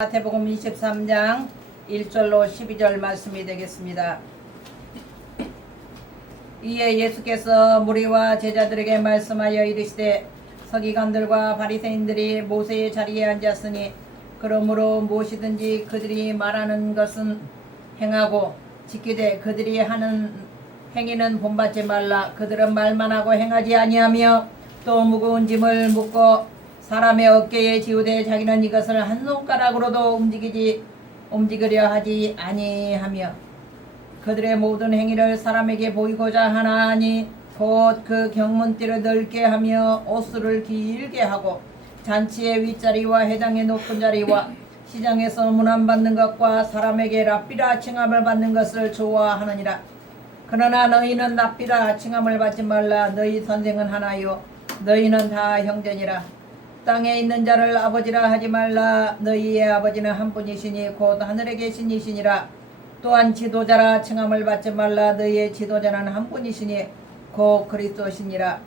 마태복음 23장 1절로 12절 말씀이 되겠습니다. 이에 예수께서 무리와 제자들에게 말씀하여 이르시되 서기관들과 바리새인들이 모세의 자리에 앉았으니 그러므로 무엇이든지 그들이 말하는 것은 행하고 지키되 그들이 하는 행위는 본받지 말라. 그들은 말만 하고 행하지 아니하며 또 무거운 짐을 묻고 사람의 어깨에 지우되 자기는 이것을 한 손가락으로도 움직이려 하지 아니하며 그들의 모든 행위를 사람에게 보이고자 하나니 곧 그 경문띠를 넓게 하며 옷수를 길게 하고 잔치의 윗자리와 회당의 높은 자리와 시장에서 문안받는 것과 사람에게 랍비라 칭함을 받는 것을 좋아하느니라. 그러나 너희는 랍비라 칭함을 받지 말라. 너희 선생은 하나요 너희는 다 형제니라. 땅에 있는 자를 아버지라 하지 말라. 너희의 아버지는 한 분이시니 곧 하늘에 계신 이시니라. 또한 지도자라 칭함을 받지 말라. 너희의 지도자는 한 분이시니 곧 그리스도시니라.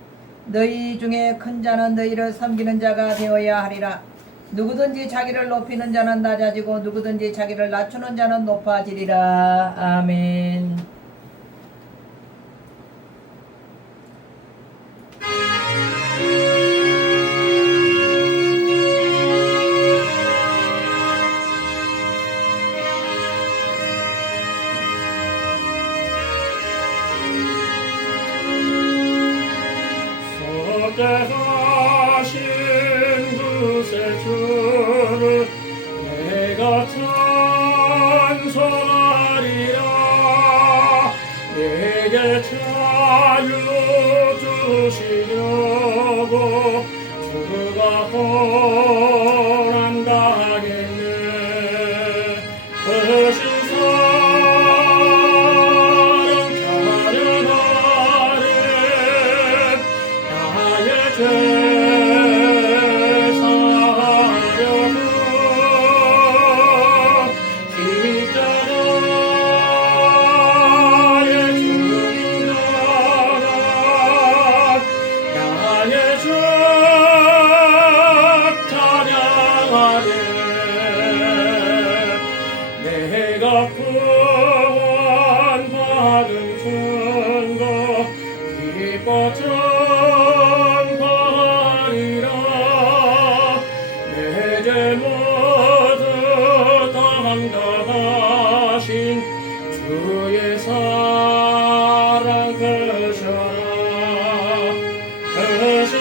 너희 중에 큰 자는 너희를 섬기는 자가 되어야 하리라. 누구든지 자기를 높이는 자는 낮아지고 누구든지 자기를 낮추는 자는 높아지리라. 아멘. 속죄하신 구세주를 내가 찬송하리라. 내게 자유 주시려고 주가 고난당했네. 크신 내가 구원받은 증거 기뻐 전파하리라. 내 죄 모두 담당하신 주의 사랑 크셔라. 크신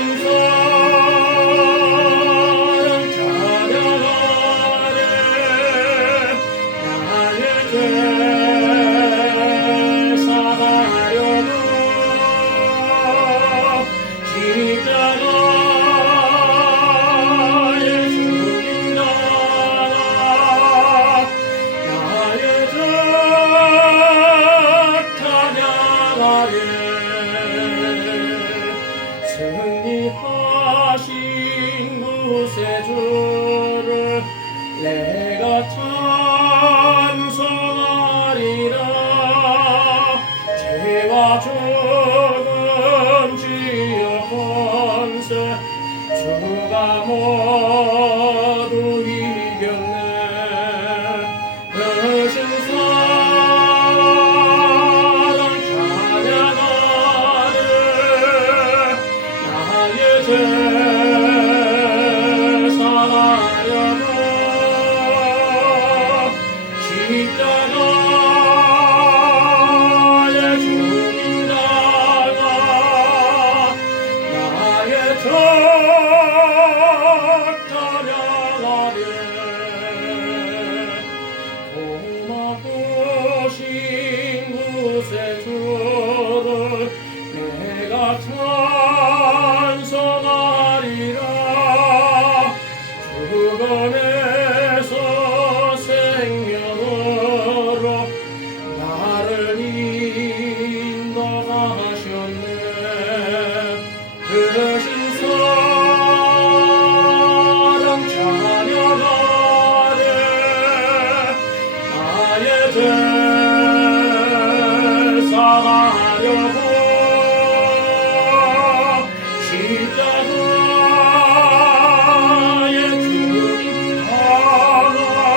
승리하신 구세주를 내가 찬송하리라. 죄와 죽음 지옥 권세 주가 모두 이겼네. 크신 사랑 찬양하네. 나의 죄 사하려고 십자가에 죽인다가 나의 죄 찬양하네. 고마우신 구세주를 내가 찬송하리라. 죽음에서 생명으로 나를 인도하셨네. 크신 사랑 찬양하네. 나의 죄 사하려고 십자가에 죽인 하나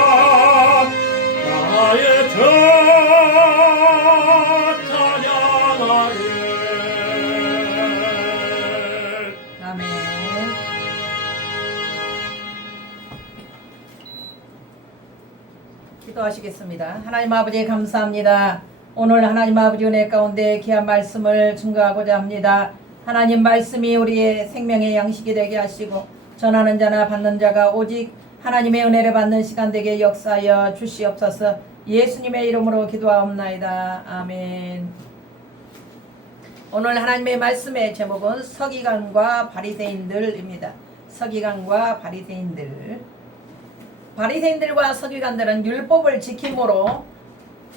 기도하시겠습니다. 하나님 아버지 감사합니다. 오늘 하나님 아버지 은혜 가운데 귀한 말씀을 증거하고자 합니다. 하나님 말씀이 우리의 생명의 양식이 되게 하시고 전하는 자나 받는 자가 오직 하나님의 은혜를 받는 시간 되게 역사하여 주시옵소서. 예수님의 이름으로 기도하옵나이다. 아멘. 오늘 하나님의 말씀의 제목은 서기관과 바리새인들입니다. 서기관과 바리새인들. 바리새인들과 서기관들은 율법을 지킴으로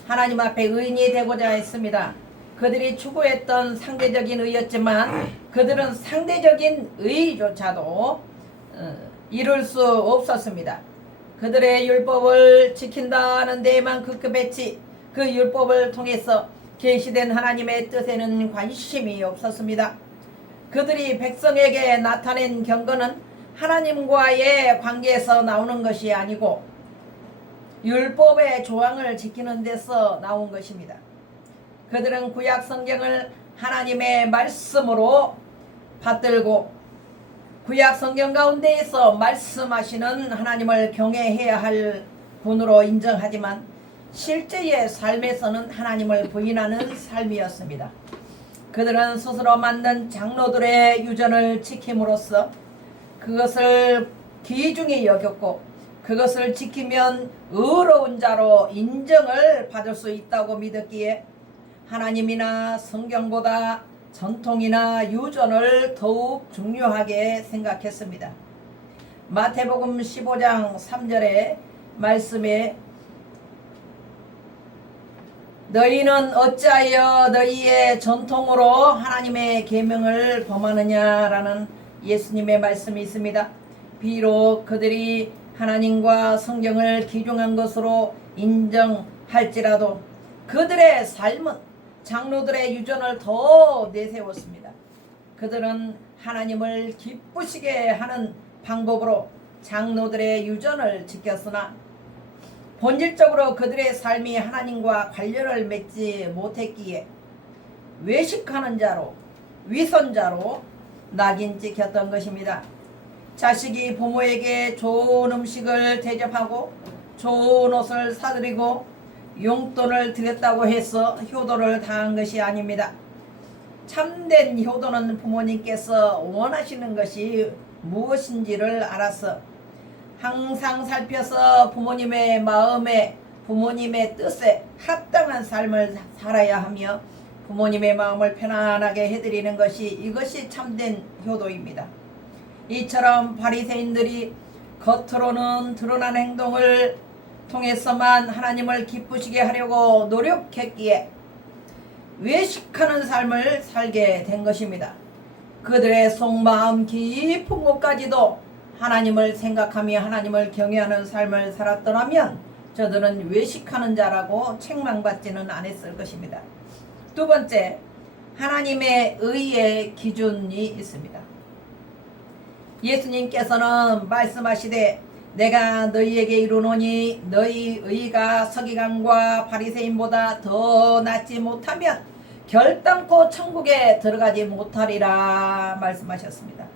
하나님 앞에 의인이 되고자 했습니다. 그들이 추구했던 상대적인 의였지만 그들은 상대적인 의조차도 이룰 수 없었습니다. 그들의 율법을 지킨다는 데에만 급급했지 그 율법을 통해서 계시된 하나님의 뜻에는 관심이 없었습니다. 그들이 백성에게 나타낸 경건은 하나님과의 관계에서 나오는 것이 아니고 율법의 조항을 지키는 데서 나온 것입니다. 그들은 구약 성경을 하나님의 말씀으로 받들고 구약 성경 가운데에서 말씀하시는 하나님을 경외해야 할 분으로 인정하지만 실제의 삶에서는 하나님을 부인하는 삶이었습니다. 그들은 스스로 만든 장로들의 유전을 지킴으로써 그것을 귀중히 여겼고 그것을 지키면 의로운 자로 인정을 받을 수 있다고 믿었기에 하나님이나 성경보다 전통이나 유전을 더욱 중요하게 생각했습니다. 마태복음 15장 3절의 말씀에 너희는 어찌하여 너희의 전통으로 하나님의 계명을 범하느냐라는 예수님의 말씀이 있습니다. 비록 그들이 하나님과 성경을 귀중한 것으로 인정할지라도 그들의 삶은 장로들의 유전을 더 내세웠습니다. 그들은 하나님을 기쁘시게 하는 방법으로 장로들의 유전을 지켰으나 본질적으로 그들의 삶이 하나님과 관련을 맺지 못했기에 외식하는 자로 위선자로 낙인 찍혔던 것입니다. 자식이 부모에게 좋은 음식을 대접하고 좋은 옷을 사드리고 용돈을 드렸다고 해서 효도를 다한 것이 아닙니다. 참된 효도는 부모님께서 원하시는 것이 무엇인지를 알아서 항상 살펴서 부모님의 마음에 부모님의 뜻에 합당한 삶을 살아야 하며 부모님의 마음을 편안하게 해드리는 것이 이것이 참된 효도입니다. 이처럼 바리새인들이 겉으로는 드러난 행동을 통해서만 하나님을 기쁘시게 하려고 노력했기에 외식하는 삶을 살게 된 것입니다. 그들의 속마음 깊은 곳까지도 하나님을 생각하며 하나님을 경외하는 삶을 살았더라면 저들은 외식하는 자라고 책망받지는 않았을 것입니다. 두 번째, 하나님의 의의 기준이 있습니다. 예수님께서는 말씀하시되 내가 너희에게 이르노니 너희 의가 서기관과 바리새인보다 더 낫지 못하면 결단코 천국에 들어가지 못하리라 말씀하셨습니다.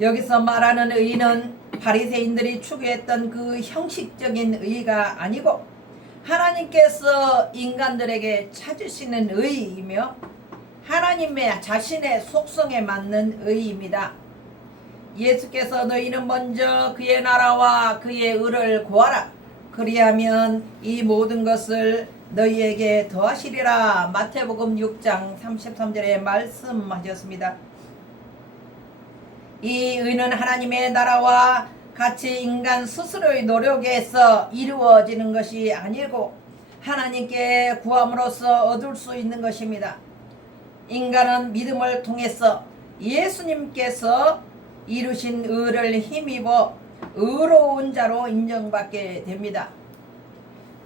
여기서 말하는 의는 바리새인들이 추구했던 그 형식적인 의가 아니고 하나님께서 인간들에게 찾으시는 의이며 하나님의 자신의 속성에 맞는 의입니다. 예수께서 너희는 먼저 그의 나라와 그의 의를 구하라. 그리하면 이 모든 것을 너희에게 더하시리라. 마태복음 6장 33절에 말씀하셨습니다. 이 의는 하나님의 나라와 같이 인간 스스로의 노력에서 이루어지는 것이 아니고 하나님께 구함으로써 얻을 수 있는 것입니다. 인간은 믿음을 통해서 예수님께서 이루신 의를 힘입어 의로운 자로 인정받게 됩니다.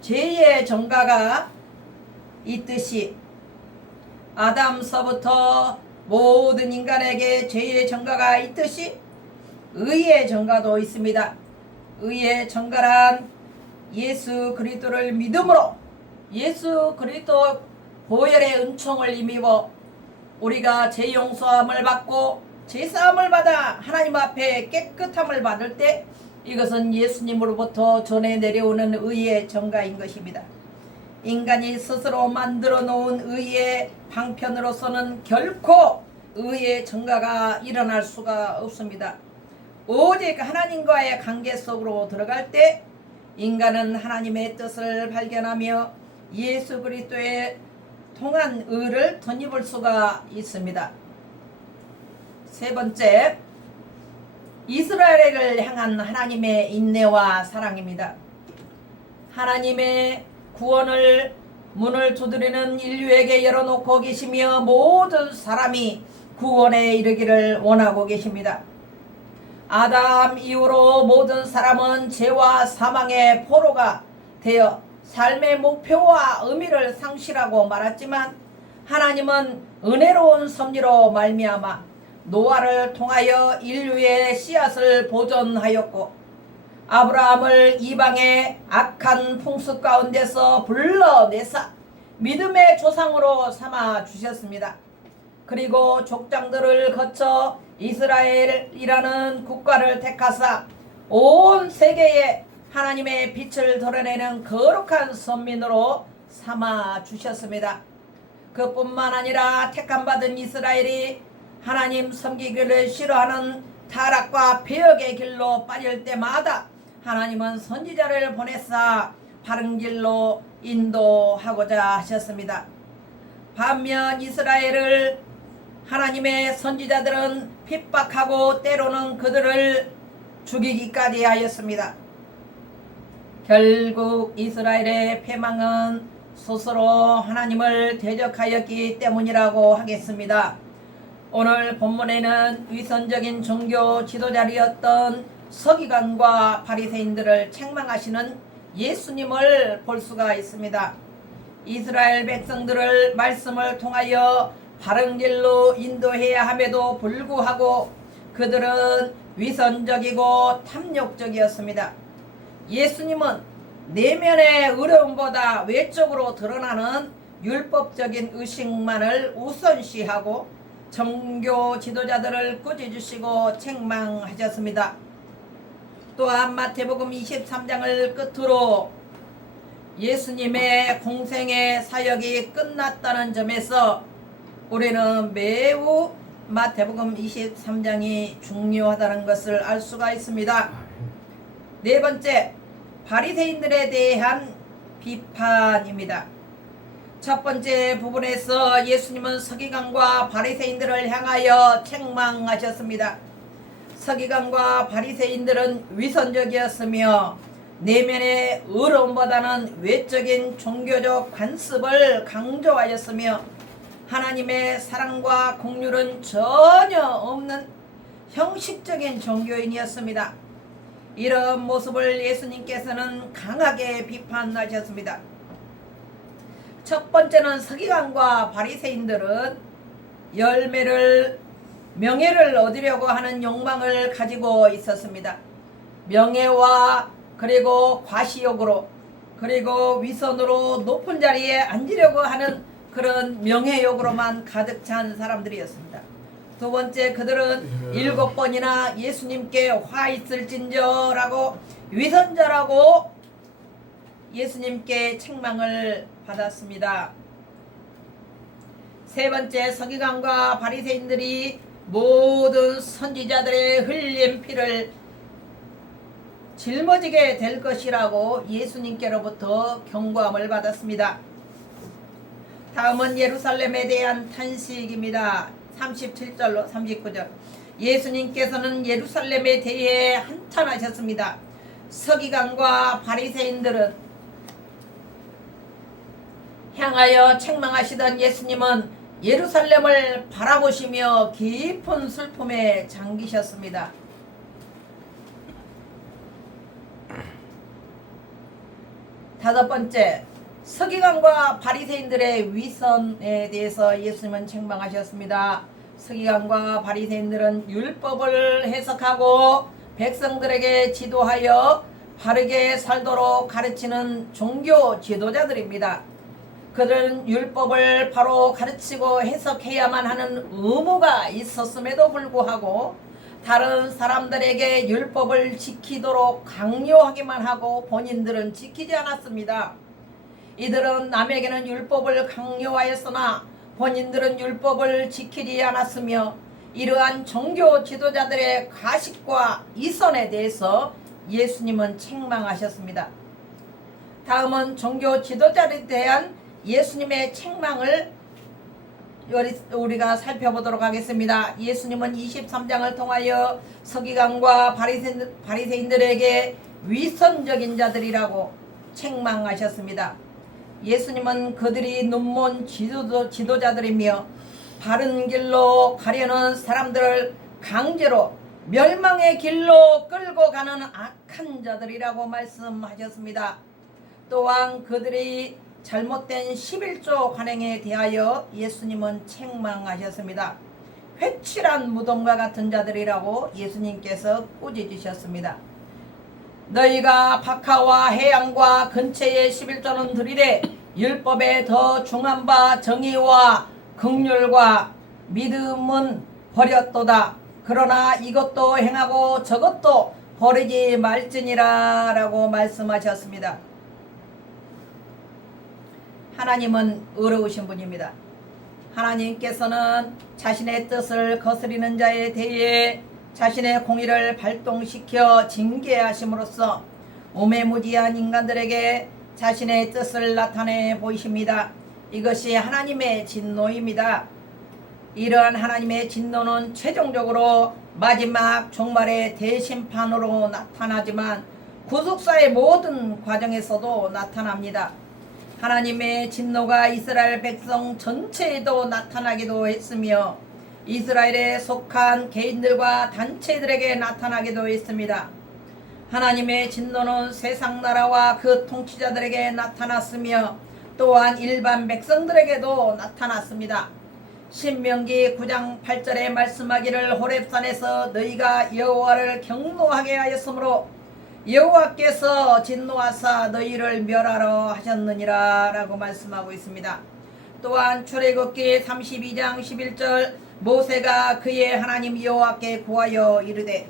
죄의 전가가 있듯이 아담서부터 모든 인간에게 죄의 전가가 있듯이 의의 전가도 있습니다. 의의 전가란 예수 그리스도를 믿음으로 예수 그리스도 보혈의 은총을 힘입어 우리가 죄 용서함을 받고 제사함을 받아 하나님 앞에 깨끗함을 받을 때 이것은 예수님으로부터 전해 내려오는 의의 정가인 것입니다. 인간이 스스로 만들어 놓은 의의 방편으로서는 결코 의의 정가가 일어날 수가 없습니다. 오직 하나님과의 관계 속으로 들어갈 때 인간은 하나님의 뜻을 발견하며 예수 그리스도의 통한 의를 덧입을 수가 있습니다. 세 번째, 이스라엘을 향한 하나님의 인내와 사랑입니다. 하나님의 구원을 문을 두드리는 인류에게 열어놓고 계시며 모든 사람이 구원에 이르기를 원하고 계십니다. 아담 이후로 모든 사람은 죄와 사망의 포로가 되어 삶의 목표와 의미를 상실하고 말았지만 하나님은 은혜로운 섭리로 말미암아 노아를 통하여 인류의 씨앗을 보존하였고 아브라함을 이방의 악한 풍습 가운데서 불러내사 믿음의 조상으로 삼아 주셨습니다. 그리고 족장들을 거쳐 이스라엘이라는 국가를 택하사 온 세계에 하나님의 빛을 드러내는 거룩한 선민으로 삼아 주셨습니다. 그뿐만 아니라 택함받은 이스라엘이 하나님 섬기기를 싫어하는 타락과 배역의 길로 빠질 때마다 하나님은 선지자를 보내사 바른 길로 인도하고자 하셨습니다. 반면 이스라엘을 하나님의 선지자들은 핍박하고 때로는 그들을 죽이기까지 하였습니다. 결국 이스라엘의 패망은 스스로 하나님을 대적하였기 때문이라고 하겠습니다. 오늘 본문에는 위선적인 종교 지도자리였던 서기관과 바리새인들을 책망하시는 예수님을 볼 수가 있습니다. 이스라엘 백성들을 말씀을 통하여 바른 길로 인도해야 함에도 불구하고 그들은 위선적이고 탐욕적이었습니다. 예수님은 내면의 어려움보다 외적으로 드러나는 율법적인 의식만을 우선시하고 종교 지도자들을 꾸짖으시고 책망하셨습니다. 또한 마태복음 23장을 끝으로 예수님의 공생의 사역이 끝났다는 점에서 우리는 매우 마태복음 23장이 중요하다는 것을 알 수가 있습니다. 네 번째, 바리새인들에 대한 비판입니다. 첫 번째 부분에서 예수님은 서기관과 바리새인들을 향하여 책망하셨습니다. 서기관과 바리새인들은 위선적이었으며 내면의 어려움보다는 외적인 종교적 관습을 강조하였으며 하나님의 사랑과 긍휼은 전혀 없는 형식적인 종교인이었습니다. 이런 모습을 예수님께서는 강하게 비판하셨습니다. 첫 번째는 서기관과 바리새인들은 명예를 얻으려고 하는 욕망을 가지고 있었습니다. 명예와 그리고 과시욕으로 그리고 위선으로 높은 자리에 앉으려고 하는 그런 명예욕으로만 가득 찬 사람들이었습니다. 두 번째, 그들은 7번이나 예수님께 화 있을진저라고 위선자라고 예수님께 책망을 받았습니다. 세 번째, 서기관과 바리새인들이 모든 선지자들의 흘린 피를 짊어지게 될 것이라고 예수님께로부터 경고함을 받았습니다. 다음은 예루살렘에 대한 탄식입니다. 37절로 39절. 예수님께서는 예루살렘에 대해 한탄하셨습니다. 서기관과 바리새인들은 향하여 책망하시던 예수님은 예루살렘을 바라보시며 깊은 슬픔에 잠기셨습니다. 다섯 번째, 서기관과 바리새인들의 위선에 대해서 예수님은 책망하셨습니다. 서기관과 바리새인들은 율법을 해석하고 백성들에게 지도하여 바르게 살도록 가르치는 종교 지도자들입니다. 그들은 율법을 바로 가르치고 해석해야만 하는 의무가 있었음에도 불구하고 다른 사람들에게 율법을 지키도록 강요하기만 하고 본인들은 지키지 않았습니다. 이들은 남에게는 율법을 강요하였으나 본인들은 율법을 지키지 않았으며 이러한 종교 지도자들의 가식과 이선에 대해서 예수님은 책망하셨습니다. 다음은 종교 지도자에 대한 예수님의 책망을 우리가 살펴보도록 하겠습니다. 예수님은 23장을 통하여 서기관과 바리새인들에게 위선적인 자들이라고 책망하셨습니다. 예수님은 그들이 눈먼 지도자들이며 바른 길로 가려는 사람들을 강제로 멸망의 길로 끌고 가는 악한 자들이라고 말씀하셨습니다. 또한 그들이 잘못된 11조 관행에 대하여 예수님은 책망하셨습니다. 회칠한 무덤과 같은 자들이라고 예수님께서 꾸짖으셨습니다. 너희가 박하와 해양과 근처의 11조는 드리되 율법에 더 중한 바 정의와 긍휼과 믿음은 버렸도다. 그러나 이것도 행하고 저것도 버리지 말지니라 라고 말씀하셨습니다. 하나님은 의로우신 분입니다. 하나님께서는 자신의 뜻을 거스리는 자에 대해 자신의 공의를 발동시켜 징계하심으로써 오매무지한 인간들에게 자신의 뜻을 나타내 보이십니다. 이것이 하나님의 진노입니다. 이러한 하나님의 진노는 최종적으로 마지막 종말의 대심판으로 나타나지만 구속사의 모든 과정에서도 나타납니다. 하나님의 진노가 이스라엘 백성 전체에도 나타나기도 했으며 이스라엘에 속한 개인들과 단체들에게 나타나기도 했습니다. 하나님의 진노는 세상 나라와 그 통치자들에게 나타났으며 또한 일반 백성들에게도 나타났습니다. 신명기 9장 8절에 말씀하기를 호렙산에서 너희가 여호와를 경노하게 하였으므로 여호와께서 진노하사 너희를 멸하러 하셨느니라 라고 말씀하고 있습니다. 또한 출애굽기 32장 11절 모세가 그의 하나님 여호와께 구하여 이르되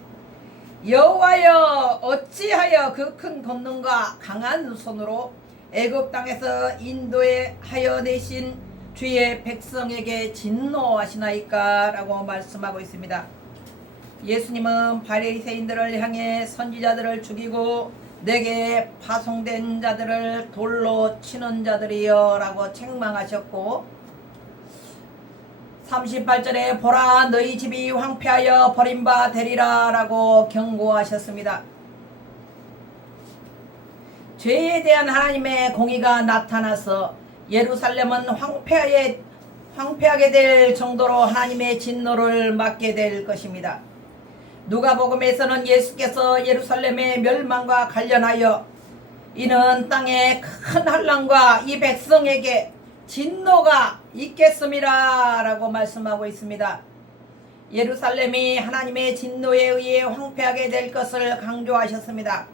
여호와여 어찌하여 그 큰 권능과 강한 손으로 애굽 땅에서 인도하여 내신 주의 백성에게 진노하시나이까 라고 말씀하고 있습니다. 예수님은 바리새인들을 향해 선지자들을 죽이고 내게 파송된 자들을 돌로 치는 자들이여 라고 책망하셨고 38절에 보라 너희 집이 황폐하여 버림바 되리라 라고 경고하셨습니다. 죄에 대한 하나님의 공의가 나타나서 예루살렘은 황폐하게 될 정도로 하나님의 진노를 맞게 될 것입니다. 누가복음에서는 예수께서 예루살렘의 멸망과 관련하여 이는 땅의 큰 환난과 이 백성에게 진노가 있겠음이라 라고 말씀하고 있습니다. 예루살렘이 하나님의 진노에 의해 황폐하게 될 것을 강조하셨습니다.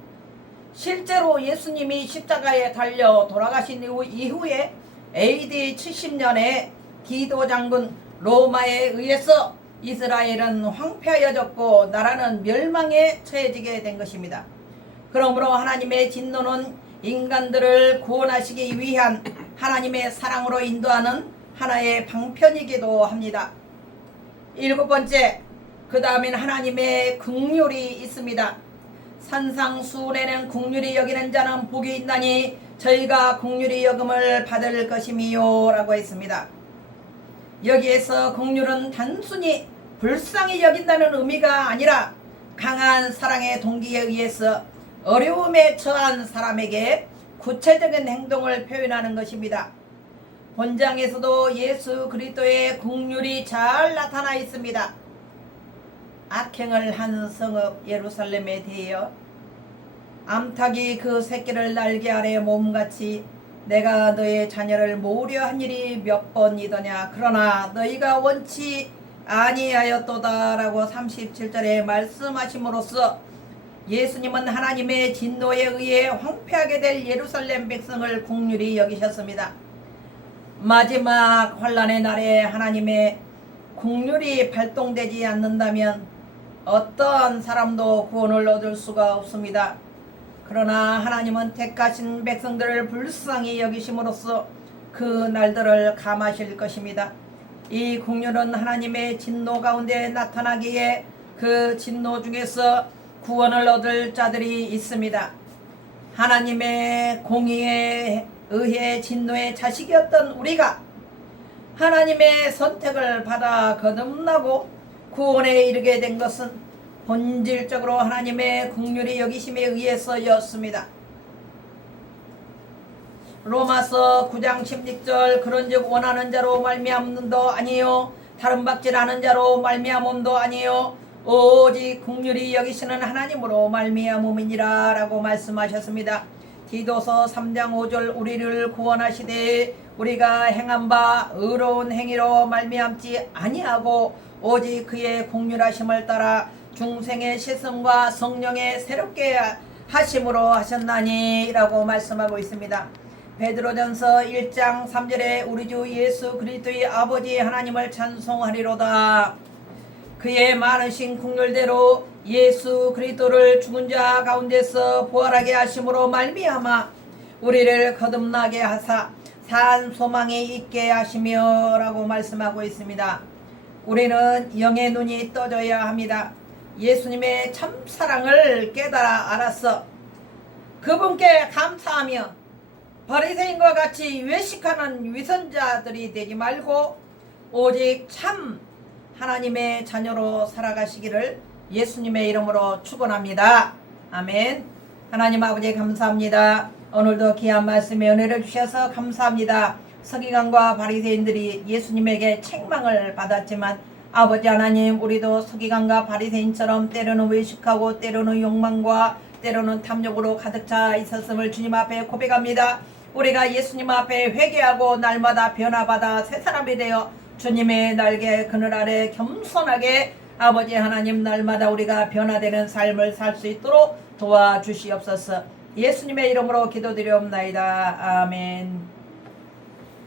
실제로 예수님이 십자가에 달려 돌아가신 이후에 AD 70년에 디도 장군 로마에 의해서 이스라엘은 황폐하여졌고 나라는 멸망에 처해지게 된 것입니다. 그러므로 하나님의 진노는 인간들을 구원하시기 위한 하나님의 사랑으로 인도하는 하나의 방편이기도 합니다. 7번째, 그 다음엔 하나님의 긍휼이 있습니다. 산상수훈에는 긍휼히 여기는 자는 복이 있나니 저희가 긍휼히 여김을 받을 것임이요 라고 했습니다. 여기에서 긍휼은 단순히 불쌍히 여긴다는 의미가 아니라 강한 사랑의 동기에 의해서 어려움에 처한 사람에게 구체적인 행동을 표현하는 것입니다. 본장에서도 예수 그리스도의 긍휼이 잘 나타나 있습니다. 악행을 한 성읍 예루살렘에 대하여 암탉이 그 새끼를 날개 아래 몸같이 내가 너의 자녀를 모으려 한 일이 몇 번이더냐 그러나 너희가 원치 아니하였도다 라고 37절에 말씀하심으로써 예수님은 하나님의 진노에 의해 황폐하게 될 예루살렘 백성을 긍휼히 여기셨습니다. 마지막 환난의 날에 하나님의 긍휼이 발동되지 않는다면 어떠한 사람도 구원을 얻을 수가 없습니다. 그러나 하나님은 택하신 백성들을 불쌍히 여기심으로써 그 날들을 감하실 것입니다. 이 국률은 하나님의 진노 가운데 나타나기에 그 진노 중에서 구원을 얻을 자들이 있습니다. 하나님의 공의에 의해 진노의 자식이었던 우리가 하나님의 선택을 받아 거듭나고 구원에 이르게 된 것은 본질적으로 하나님의 긍휼히 여기심에 의해서였습니다. 로마서 9장 16절 그런즉 원하는 자로 말미암음도 아니요 다른 받질 않은 자로 말미암음도 아니요 오직 긍휼히 여기시는 하나님으로 말미암음이니라 라고 말씀하셨습니다. 디도서 3장 5절 우리를 구원하시되 우리가 행한 바 의로운 행위로 말미암지 아니하고 오직 그의 긍휼하심을 따라 중생의 씻음과 성령의 새롭게 하심으로 하셨나니 라고 말씀하고 있습니다. 베드로전서 1장 3절에 우리 주 예수 그리스도의 아버지 하나님을 찬송하리로다. 그의 많으신 긍휼대로 예수 그리스도를 죽은 자 가운데서 부활하게 하심으로 말미암아 우리를 거듭나게 하사 산 소망이 있게 하시며 라고 말씀하고 있습니다. 우리는 영의 눈이 떠져야 합니다. 예수님의 참사랑을 깨달아 알았어 그분께 감사하며 바리새인과 같이 외식하는 위선자들이 되지 말고 오직 참 하나님의 자녀로 살아가시기를 예수님의 이름으로 축원합니다. 아멘. 하나님 아버지 감사합니다. 오늘도 귀한 말씀에 은혜를 주셔서 감사합니다. 서기관과 바리새인들이 예수님에게 책망을 받았지만 아버지 하나님 우리도 서기관과 바리새인처럼 때로는 외식하고 때로는 욕망과 때로는 탐욕으로 가득 차 있었음을 주님 앞에 고백합니다. 우리가 예수님 앞에 회개하고 날마다 변화받아 새 사람이 되어 주님의 날개 그늘 아래 겸손하게 아버지 하나님 날마다 우리가 변화되는 삶을 살 수 있도록 도와주시옵소서. 예수님의 이름으로 기도드리옵나이다. 아멘.